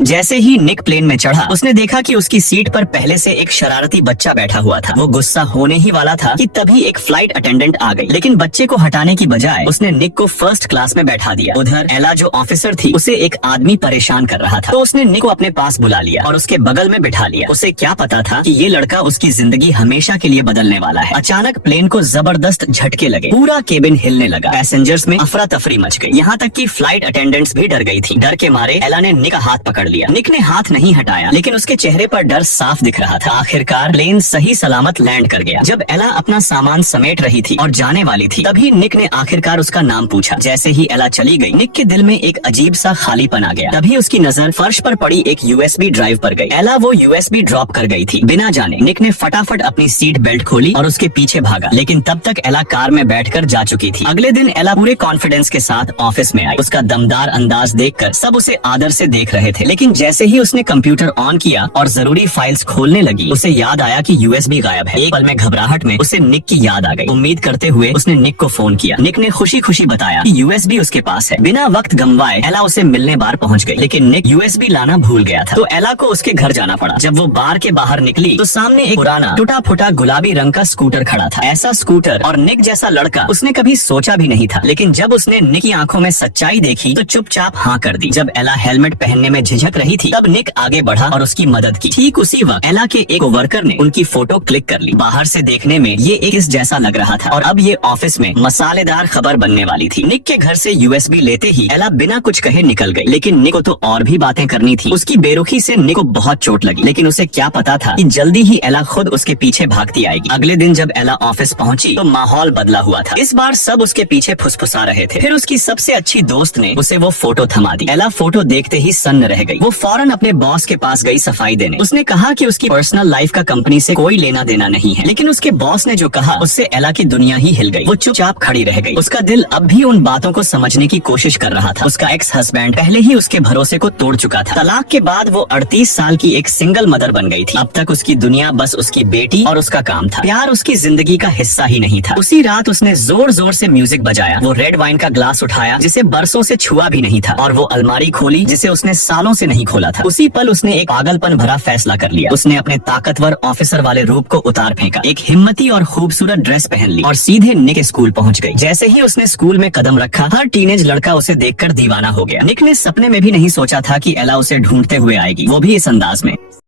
जैसे ही निक प्लेन में चढ़ा, उसने देखा कि उसकी सीट पर पहले से एक शरारती बच्चा बैठा हुआ था। वो गुस्सा होने ही वाला था कि तभी एक फ्लाइट अटेंडेंट आ गई, लेकिन बच्चे को हटाने की बजाय उसने निक को फर्स्ट क्लास में बैठा दिया। उधर एला जो ऑफिसर थी, उसे एक आदमी परेशान कर रहा था, तो उसने निक को अपने पास बुला लिया और उसके बगल में बिठा लिया। उसे क्या पता था कि ये लड़का उसकी जिंदगी हमेशा के लिए बदलने वाला है। अचानक प्लेन को जबरदस्त झटके लगे, पूरा केबिन हिलने लगा, पैसेंजर्स में अफरा तफरी मच गई, यहाँ तक कि फ्लाइट अटेंडेंट्स भी डर गई थी। डर के मारे एला ने निक का हाथ पकड़ लिया। निक ने हाथ नहीं हटाया, लेकिन उसके चेहरे पर डर साफ दिख रहा था। आखिरकार प्लेन सही सलामत लैंड कर गया। जब एला अपना सामान समेट रही थी और जाने वाली थी, तभी निक ने आखिरकार उसका नाम पूछा। जैसे ही एला चली गई, निक के दिल में एक अजीब सा खालीपन आ गया। तभी उसकी नजर फर्श पर पड़ी एक यूएसबी ड्राइव पर गई। एला वो यूएसबी ड्रॉप कर गई थी। बिना जाने निक ने फटाफट अपनी सीट बेल्ट खोली और उसके पीछे भागा, लेकिन तब तक एला कार में बैठकर जा चुकी थी। अगले दिन एला पूरे कॉन्फिडेंस के साथ ऑफिस में आई। उसका दमदार अंदाज देखकर सब उसे आदर से देख रहे थे, लेकिन जैसे ही उसने कंप्यूटर ऑन किया और जरूरी फाइल्स खोलने लगी, उसे याद आया कि यूएसबी गायब है। एक पल में घबराहट में उसे निक की याद आ गई। उम्मीद करते हुए उसने निक को फोन किया। निक ने खुशी खुशी बताया कि यूएसबी उसके पास है। बिना वक्त गंवाए एला उसे मिलने बार पहुंच गई, लेकिन निक यूएसबी लाना भूल गया था, तो एला को उसके घर जाना पड़ा। जब वो बार के बाहर निकली तो सामने एक पुराना टूटा फूटा गुलाबी रंग का स्कूटर खड़ा था। ऐसा स्कूटर और निक जैसा लड़का उसने कभी सोचा भी नहीं था, लेकिन जब उसने निक की आंखों में सच्चाई देखी तो चुपचाप हाँ कर दी। जब एला हेलमेट पहनने में झिझक रही थी, तब निक आगे बढ़ा और उसकी मदद की। ठीक उसी वक्त एला के एक वर्कर ने उनकी फोटो क्लिक कर ली। बाहर से देखने में ये एक इस जैसा लग रहा था और अब ये ऑफिस में मसालेदार खबर बनने वाली थी। निक के घर से यूएसबी लेते ही एला बिना कुछ कहे निकल गई, लेकिन निक को तो और भी बातें करनी थी। उसकी बेरुखी से निक को बहुत चोट लगी, लेकिन उसे क्या पता था कि जल्दी ही एला खुद उसके पीछे भागती आएगी। अगले दिन जब एला ऑफिस पहुंची तो माहौल बदला हुआ था। इस बार सब उसके पीछे फुसफुसा रहे थे। फिर उसकी सबसे अच्छी दोस्त ने उसे वो फोटो थमा दी। एला फोटो देखते ही सन्न रह गई। वो फौरन अपने बॉस के पास गई सफाई देने। उसने कहा कि उसकी पर्सनल लाइफ का कंपनी से कोई लेना देना नहीं है, लेकिन उसके बॉस ने जो कहा उससे एला की दुनिया ही हिल गई। वो चुपचाप खड़ी रह गई। उसका दिल अब भी उन बातों को समझने की कोशिश कर रहा था। उसका एक्स हस्बैंड पहले ही उसके भरोसे को तोड़ चुका था। तलाक के बाद वो 38 साल की एक सिंगल मदर बन गई थी। अब तक उसकी दुनिया बस उसकी बेटी और उसका काम था। प्यार उसकी जिंदगी का हिस्सा ही नहीं था। उसी रात उसने जोर जोर से म्यूजिक बजाया। वो रेड वाइन का ग्लास उठाया जिसे बरसों से छुआ भी नहीं था, और वो अलमारी खोली जिसे उसने सालों से नहीं खोला था। उसी पल उसने एक पागलपन भरा फैसला कर लिया। उसने अपने ताकतवर ऑफिसर वाले रूप को उतार फेंका, एक हिम्मती और खूबसूरत ड्रेस पहन ली और सीधे निक के स्कूल पहुंच गई। जैसे ही उसने स्कूल में कदम रखा, हर टीनेज लड़का उसे देखकर दीवाना हो गया। निक ने सपने में भी नहीं सोचा था कि एला उसे ढूंढते हुए आएगी, वो भी इस अंदाज में।